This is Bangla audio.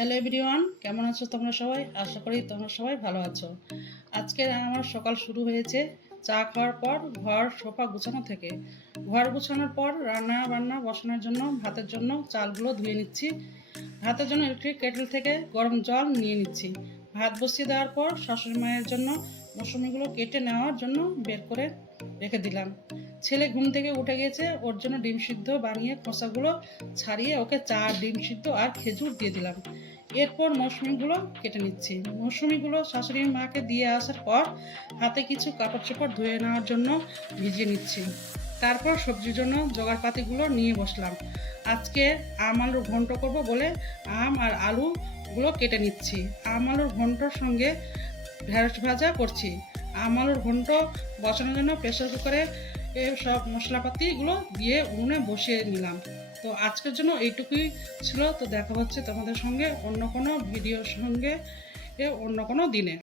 হ্যালো এভরিওয়ান, কেমন আছো তোমরা সবাই? আশা করি তোমরা সবাই ভালো আছো। আজকে আমার সকাল শুরু হয়েছে চা খাওয়ার পর ঘর সোফা গুছানো থেকে। ঘর গুছানোর পর রান্না বান্না বসানোর জন্য ভাতের জন্য চালগুলো ধুয়ে নিচ্ছি। ভাতের জন্য ইলেকট্রিক কেটল থেকে গরম জল নিয়ে নিচ্ছি। ভাত বসিয়ে দেওয়ার পর শাশুড়ি মায়ের জন্য মৌসুমিগুলো কেটে নেওয়ার জন্য বের করে রেখে দিলাম। ছেলে ঘুম থেকে উঠে গেছে, ওর জন্য ডিম সিদ্ধ বানিয়ে খোসাগুলো ছাড়িয়ে ওকে চা, ডিম সিদ্ধ আর খেজুর দিয়ে দিলাম। এরপর মৌসুমিগুলো কেটে নিচ্ছি। মৌসুমিগুলো শাশুড়ি মাকে দিয়ে আসার পর হাতে কিছু কাপড় চোপড় ধুয়ে নেওয়ার জন্য ভিজিয়ে নিচ্ছি। তারপর সবজির জন্য জোগাড়পাতিগুলো নিয়ে বসলাম। আজকে আম আলুর ঘন্ট করব বলে আম আর আলুগুলো কেটে নিচ্ছি। আম আলুর ঘন্টর সঙ্গে ঢেঁড়স ভাজা করছি। আম আলুর ঘন্ট বসানোর জন্য প্রেসার কুকারে সব মশলাপাতিগুলো দিয়ে উনুনে বসিয়ে নিলাম। তো আজকের জন্য এইটুকুই ছিল। তো দেখা হচ্ছে তোমাদের সঙ্গে অন্য কোনো ভিডিওর সঙ্গে অন্য কোনো দিনে।